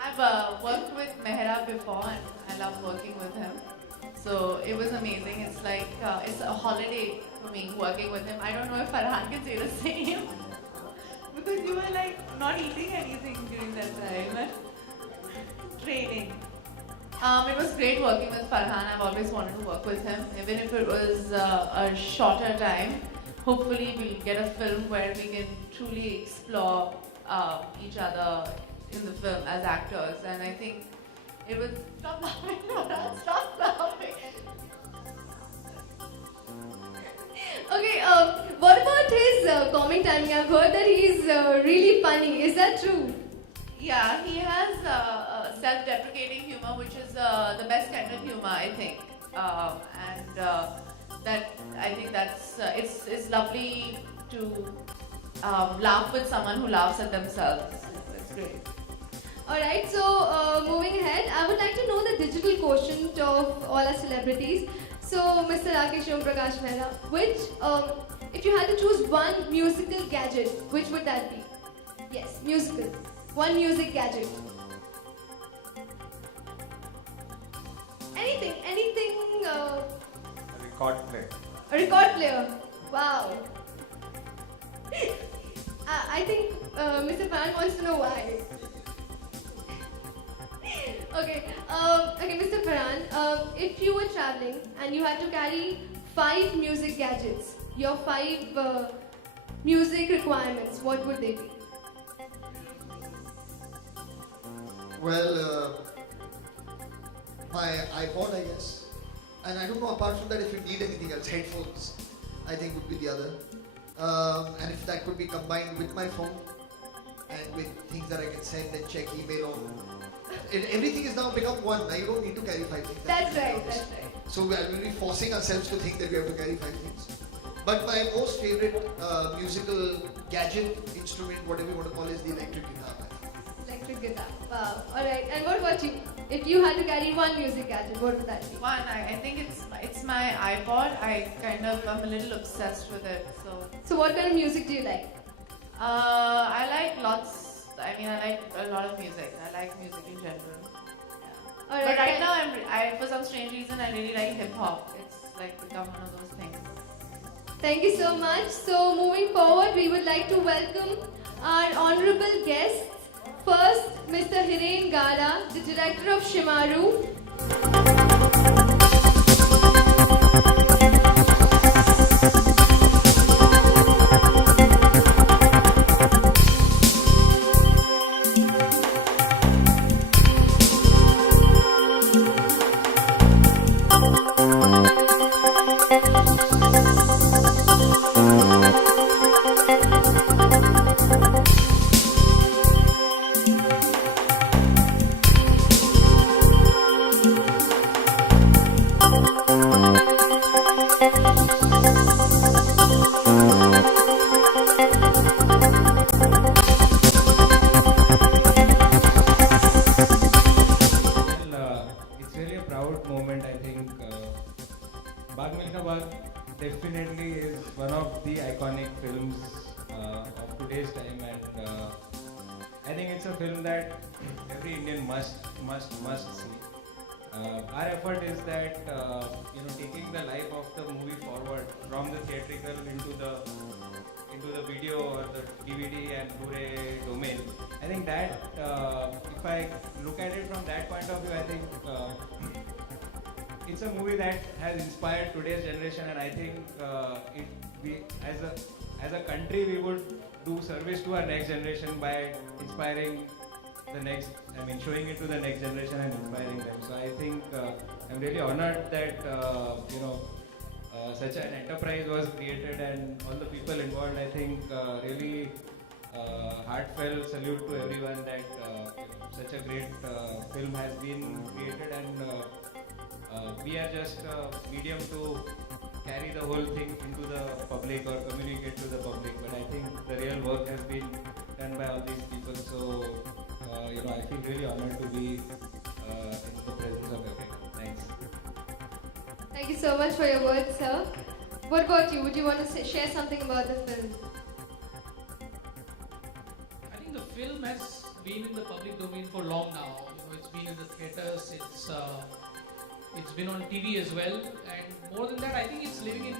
I've worked with Mehra before and I love working with him. So it was amazing. It's like, it's a holiday for me working with him. I don't know if Farhan can say the same. Because you were like not eating anything during that time. Training. It was great working with Farhan. I've always wanted to work with him, even if it was a shorter time. Hopefully, we'll get a film where we can truly explore each other in the film as actors. And I think it was. Stop laughing, Farhan. Stop laughing. Okay, what about his comic timing? I've heard that he's really funny. Is that true? Yeah, he has self-deprecating humor, which is the best kind of humor, I think. And that I think that's it's lovely to laugh with someone who laughs at themselves. It's great. Alright, so moving ahead, I would like to know the digital quotient of all our celebrities. So, Mr. Rakesh Om Prakash Mehra, which, if you had to choose one musical gadget, which would that be? Yes, musical. One music gadget. Anything, Record player. a record player. Wow. I think Mr. Farhan wants to know why. Okay, Mr. Farhan, if you were traveling and you had to carry 5 music gadgets, your 5 music requirements, what would they be? Well, my iPod, I guess. And I don't know, apart from that, if you need anything else, headphones, I think would be the other. And if that could be combined with my phone and with things that I can send and check email on. Everything is now become one. Now you don't need to carry 5 things. That's right. So we are really forcing ourselves to think that we have to carry 5 things. But my most favorite musical gadget, instrument, whatever you want to call it, is the electric guitar. Electric guitar. Wow. Alright, and what about you? If you had to carry one music gadget, what would that be? One, I think it's my iPod. I'm a little obsessed with it. So what kind of music do you like? I like lots. I mean, I like a lot of music. I like music in general. Yeah. Alright, But right now, I for some strange reason, I really like hip hop. It's like become one of those things. Thank you so much. So moving forward, we would like to welcome our honorable guests. First, Mr. Hiren Gara, the director of Shimaru. It's really a proud moment, I think. Baag Milkha Baag definitely is one of the iconic films of today's time, and I think it's a film that every Indian must see. Our effort is that taking the life of the movie forward from the theatrical into the video or the DVD and Blu-ray domain. I think that if I look at it from that point of view, I think it's a movie that has inspired today's generation, and I think we as a country we would do service to our next generation by inspiring showing it to the next generation and inspiring them. So I think I'm really honored that such an enterprise was created and all the people involved. I think really heartfelt salute to everyone that such a great film has been created, and we are just a medium to carry the whole thing into the public or communicate to the public. But I think the real work has been done by all these people. So I feel really honored to be in the presence of everyone. Thanks. Thank you so much for your words, sir. What about you? Would you want to share something about the film? I think the film has been in the public domain for long now. You know, it's been in the theaters, it's been on TV as well, and more than that, I think it's living in.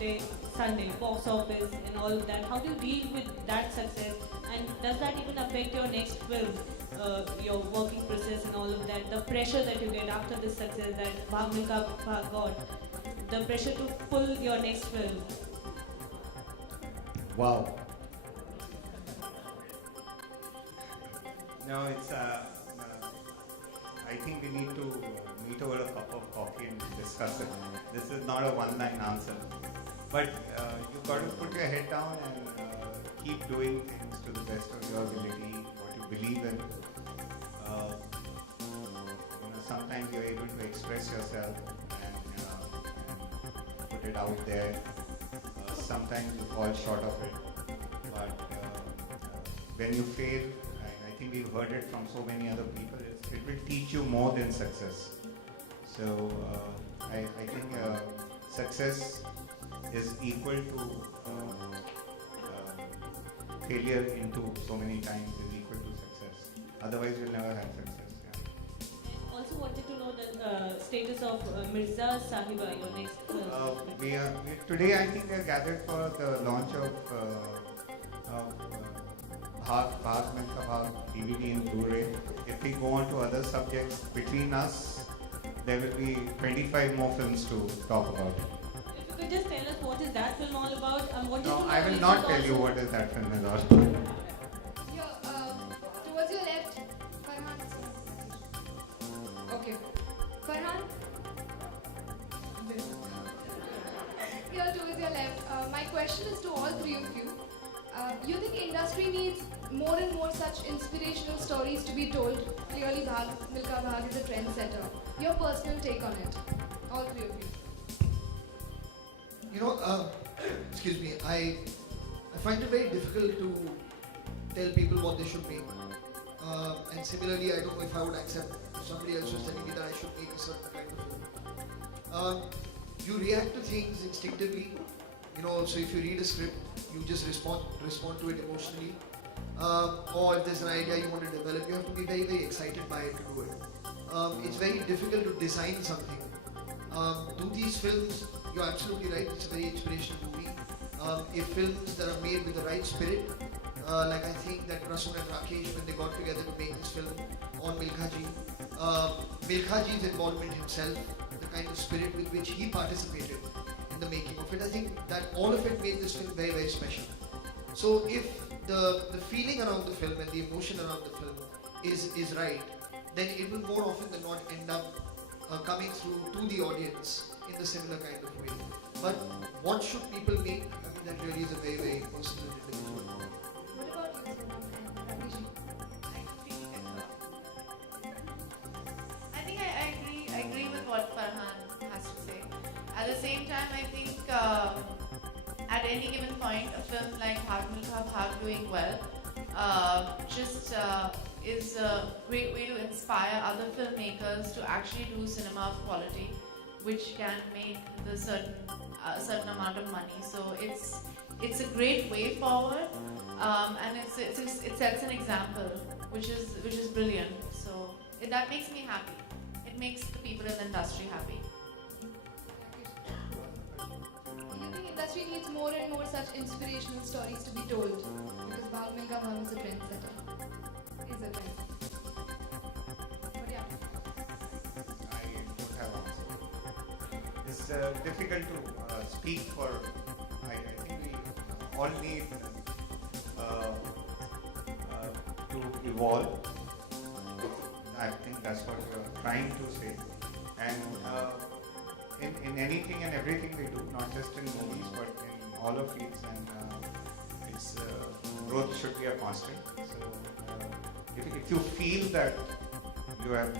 Saturday, Sunday, box office and all of that. How do you deal with that success? And does that even affect your next film, your working process and all of that? The pressure that you get after this success that Bhag Milkha Bhag got, the pressure to pull your next film. Wow. No, it's. I think we need to meet over a cup of coffee and discuss it. This is not a one-line answer, but you've got to put your head down and keep doing things to the best of your ability, what you believe in. Sometimes you're able to express yourself and put it out there. Sometimes you fall short of it, but when you fail, I think we've heard it from so many other people, it will teach you more than success. So I think success is equal to failure into so many times is equal to success. Otherwise, you'll never have success. And also wanted to know the status of Mirza Sahiba, your next film. Today, I think we are gathered for the launch of Bhag Milkha Bhag DVD and Blu-ray. If we go on to other subjects, between us, there will be 25 more films to talk about. If you could just tell us what is that film all about? No, I will not tell you what is that film is all about. Towards your left, Farhan. Okay. Farhan? Here towards your left. My question is to all three of you. You think industry needs more and more such inspirational stories to be told? Clearly, Bhag Milkha Bhag is a trendsetter. Your personal take on it, all three of you. Excuse me, I find it very difficult to tell people what they should make. And similarly, I don't know if I would accept if somebody else was telling me that I should make a certain kind of film. You react to things instinctively. So if you read a script, you just respond to it emotionally. Or if there's an idea you want to develop, you have to be very, very excited by it to do it. It's very difficult to design something. Do these films, you're absolutely right, it's a very inspirational movie. If films that are made with the right spirit, like I think that Prasoon and Rakesh, when they got together to make this film on Milkha Ji, Milkha Ji's involvement himself, the kind of spirit with which he participated in the making of it, I think that all of it made this film very, very special. So if the feeling around the film and the emotion around the film is right, then it will more often than not end up coming through to the audience in the similar kind of way. But what should people make? I mean, that really is a very, very personal and individual. What about you, Sonam and Rakesh? I think I agree with what Farhan has to say. At the same time, I think at any given point, a film like Bhag Milkha Bhag doing well is a great way to inspire other filmmakers to actually do cinema of quality, which can make the certain amount of money. So it's a great way forward, and it sets an example, which is brilliant. So that makes me happy. It makes the people in the industry happy. Do you think industry needs more and more such inspirational stories to be told? Because Bhag Milkha Bhag is a trendsetter. Is it right? But yeah. I don't have answer. It's difficult to speak for. I think we all need to evolve. I think that's what you're trying to say. And in anything and everything we do, not just in movies but in all of fields, and it's growth should be a constant. So if you feel that you have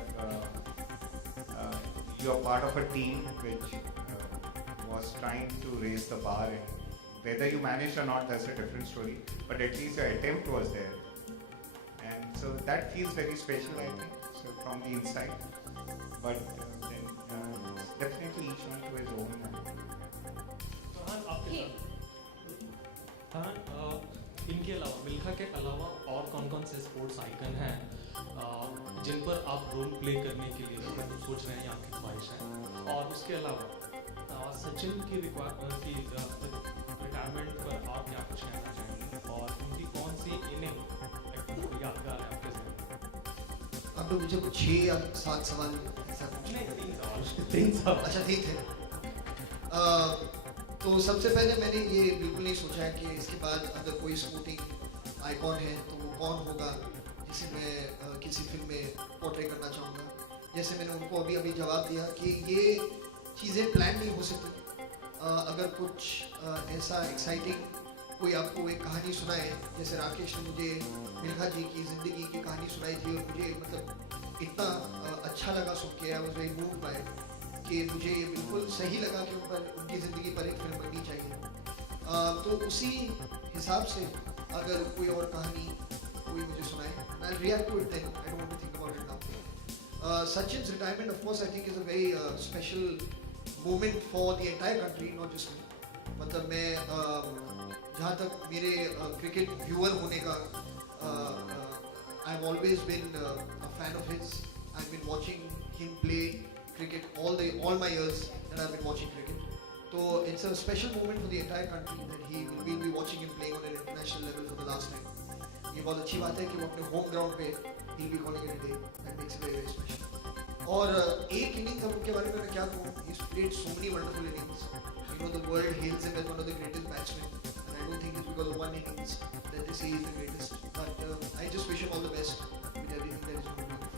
you are part of a team which was trying to raise the bar, and whether you managed or not, that's a different story, but at least your attempt was there, and so that feels very special, I think, so from the inside. But then definitely each one to his own. इनके अलावा मिल्खा के अलावा और कौन-कौन से sports icon हैं जिन पर आप रोल प्ले करने के लिए मतलब सोच रहे हैं या आपकी ख्वाहिश है? और उसके अलावा सचिन की रिटायरमेंट पर आप क्या कुछ कहना चाहेंगे और उनकी कौन सी इनिंग एकदम यादगार है आपके ज़हन में? आप लोग मुझे कुछ 6 या 7 सवाल ऐसा कुछ नहीं, 3 सवाल। अच्छा ठीक है। तो सबसे पहले मैंने ये बिल्कुल नहीं सोचा है कि इसके बाद अगर कोई स्पोर्टिंग आइकॉन है तो वो कौन होगा जिसे मैं किसी फिल्म में पोर्ट्रे करना चाहूँगा। जैसे मैंने उनको अभी जवाब दिया कि ये चीज़ें प्लान नहीं हो सकती। अगर कुछ ऐसा एक्साइटिंग कोई आपको एक कहानी सुनाए, जैसे राकेश ने मुझे मिल्खा जी की ज़िंदगी की कहानी सुनाई थी और मुझे मतलब इतना अच्छा लगा सुन के, I was very moved by, कि मुझे ये बिल्कुल सही लगा कि उनकी ज़िंदगी पर एक फिल्म बननी चाहिए। तो उसी हिसाब से अगर कोई और कहानी कोई मुझे सुनाए, I react to it then, I don't want to think about it now. Sachin's retirement, of course, I think is a very special moment for the entire country, not just me. मतलब मैं जहाँ तक मेरे cricket viewer होने का, I've always been a fan of his. I've been watching him play cricket all my years that I've been watching cricket. So it's a special moment for the entire country that we'll be watching him playing on an international level for the last time. ये बहुत अच्छी बात है कि वो अपने home ground पे he'll be calling it a day. That makes it very very special. और एक इनिंग उनके बारे में मैं क्या कहूँ, he's played so many wonderful innings. You know, the world hails him as one of the greatest batsmen, and I don't think it's because of one innings that they say he's the greatest. But I just wish him all the best with everything that is going to do.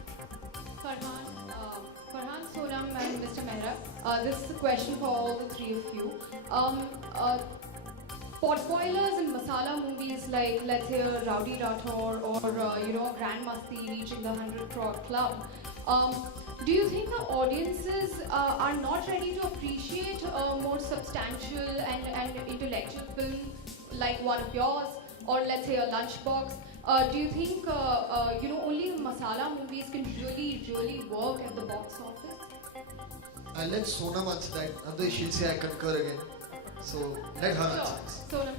Farhan, Sonam and Mr. Mehra, this is a question for all the three of you. Potboilers in masala movies like, let's say, Rowdy Rathore or Grand Masti reaching the 100 crore club. Do you think the audiences are not ready to appreciate more substantial and intellectual film like one of yours, or let's say a Lunchbox? Do you think only masala movies can really work at the box office? I'll let Sonam answer that. Otherwise she'll say I concur again. So let her answer this. Sonam.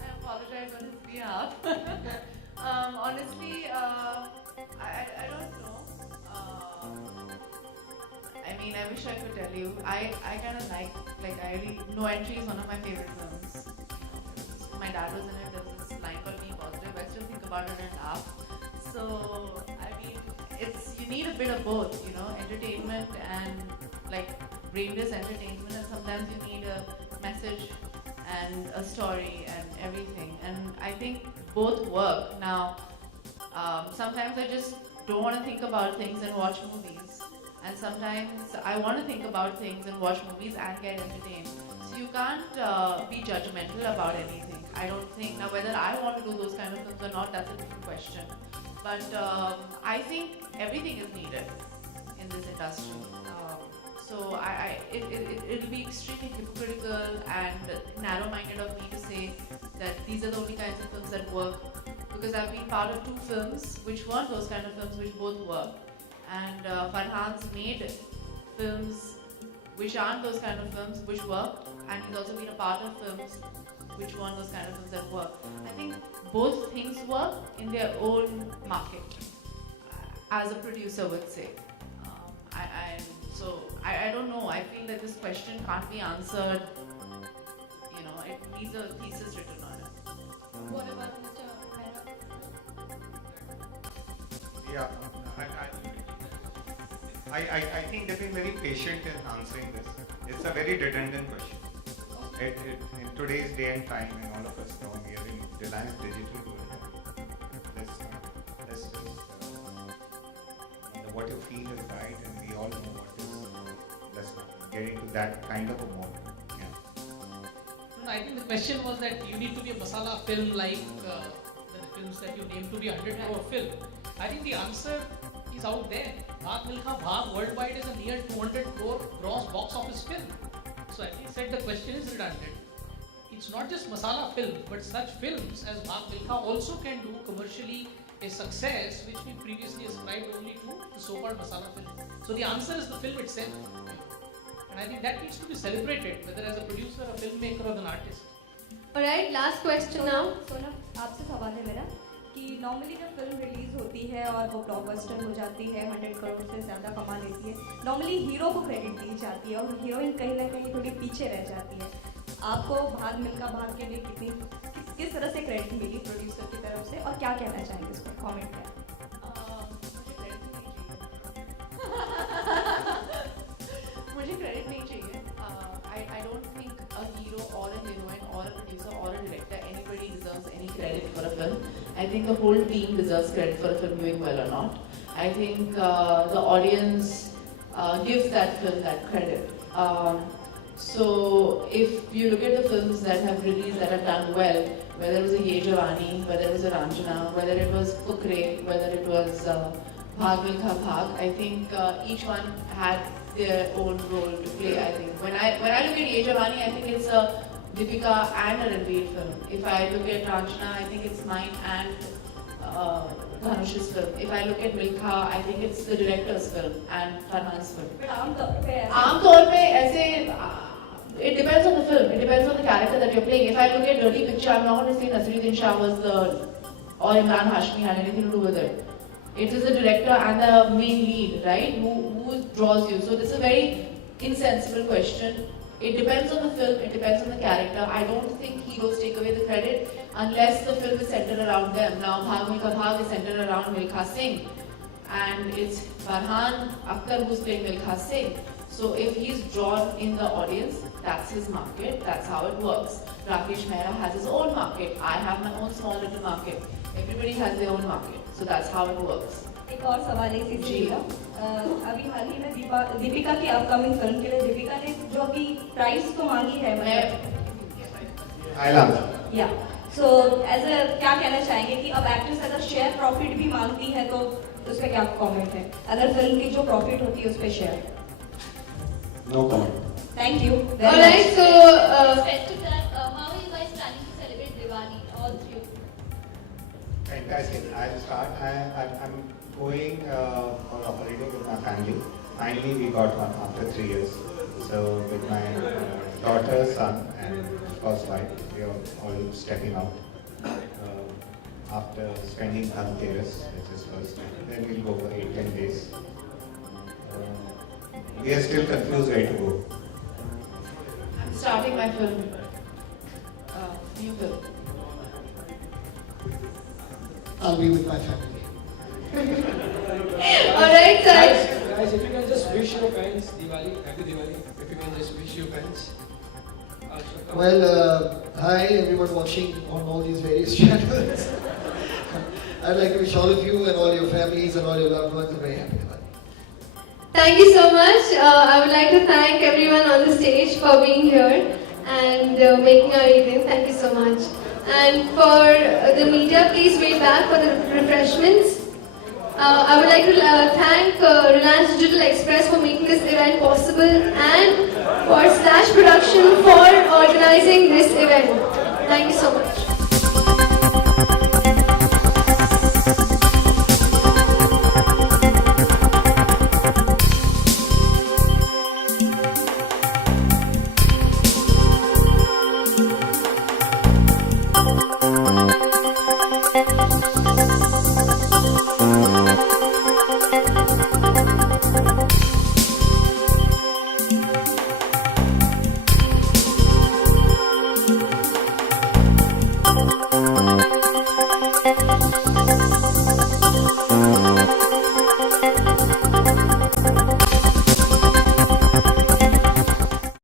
I apologize on his behalf. Honestly, I don't know. I mean, I wish I could tell you. I kind of like No Entry is one of my favorite films. My dad was in it. There was this line called Be Positive. I still think about it and laugh. So, I mean, you need a bit of both, entertainment and like brainless entertainment, and sometimes you need a message and a story and everything. And I think both work. Now, sometimes I just don't want to think about things and watch movies. And sometimes I want to think about things and watch movies and get entertained. So you can't be judgmental about anything. I don't think. Now, whether I want to do those kind of films or not, that's a different question. But I think everything is needed in this industry. So it'll be extremely hypocritical and narrow-minded of me to say that these are the only kinds of films that work, because I've been part of 2 films which weren't those kind of films which both work. And Farhan's made films which aren't those kind of films which work, and he's also been a part of films which weren't those kind of films that work. I think both things work in their own market, as a producer would say. I don't know. I feel that this question can't be answered. It needs a thesis written on it. What about Mr. Mehra? Yeah, I think they've been very patient in answering this. It's a very redundant question. In today's day and time, and all of us know we are in Reliance Digital world. Let's just what you feel is right, and we all know what is. Let's not get into that kind of a mode. Yeah. No, I think the question was that you need to be a masala film like the films that you name to be 100 crore film. I think the answer is out there. Bhaag Milkha Bhaag worldwide is a near 200 crore gross box office film. So I think said the question is redundant. It's not just masala film, but such films as Bhaag Milkha also can do commercially a success which we previously ascribed only to the so-called masala film. So the answer is the film itself. And I think that needs to be celebrated, whether as a producer, a filmmaker or an artist. Alright, last question now. Sonam, आपसे सवाल है मेरा कि normally जब film release होती है और वो ब्लॉकबस्टर हो जाती है, 100 करोड़ से ज़्यादा कमा लेती है, नॉर्मली हीरो को क्रेडिट दी जाती है और हीरोइन कहीं ना कहीं थोड़ी पीछे रह जाती है। आपको भाग मिल्खा भाग के लिए किस तरह से क्रेडिट मिली प्रोड्यूसर की तरफ से, और क्या कहना चाहेंगे इस पर, कॉमेंट क्या? मुझे क्रेडिट नहीं चाहिए। I don't think a hero or a heroine or a producer or a director, anybody deserves any credit for a film. I think the whole team deserves credit for a film doing well or not. I think the audience gives that film that credit. So if you look at the films that have released that have done well, whether it was a Ye Jawani, whether it was a Ranjana, whether it was Fukre, whether it was Bhag Milkha Bhag, I think each one had their own role to play. I think when I look at Ye Jawani, I think it's a Deepika and a Ranveer film. If I look at Ranjana, I think it's mine and Dhanush's film. If I look at Milkha, I think it's the director's film and Farhan's film. आमतौर पे ऐसे it depends on the film. It depends on the character that you're playing. If I look at Dirty Picture, I'm not going to say Naseeruddin Shah was the or Imran Hashmi had anything to do with it. It is the director and the main lead, right? Who draws you? So this is a very insensible question. It depends on the film. It depends on the character. I don't think heroes take away the credit unless the film is centered around them. Now, Bhag Milkha Bhag is centered around Milkha Singh, and it's Farhan Akhtar who's playing Milkha Singh. So if he's drawn in the audience, that's his market. That's how it works. Rakesh Mehra has his own market. I have my own small little market. Everybody has their own market. So that's how it works. एक और सवाल है इसी से जुड़ा। अभी हाल ही में दीपिका की अपकमिंग फिल्म के लिए दीपिका ने जो अभी प्राइस तो मांगी है, या सो एज अ क्या कहना चाहेंगे कि अब एक्ट्रेस अगर शेयर प्रॉफिट भी मांगती है तो उस पर क्या कमेंट है? अगर फिल्म की जो प्रॉफिट होती है उस पर share? No comment. Thank you. Alright, so Respect to that, how are you guys planning to celebrate Diwali, all three of you? Fantastic. I'll start. I'm going for a holiday with my family. Finally, we got one after 3 years. So with my daughter, son, and of course wife, we are all stepping out. After spending Dhanteras, which is first time, then we'll go for 8-10 days. We are still confused where to go. I'm starting my film, new film. I'll be with my family. alright, so Guys, if you can just wish your fans Diwali, happy Diwali. If you can just wish your fans. Well, hi everyone watching on all these various channels. I'd like to wish all of you and all your families and all your loved ones a very happy Diwali. thank you so much. I would like to thank everyone on the stage for being here and making our evening. Thank you so much. And for the media, please wait back for the refreshments. I would like to thank Reliance Digital Express for making this event possible and for Slash Production for organizing this event. Thank you so much.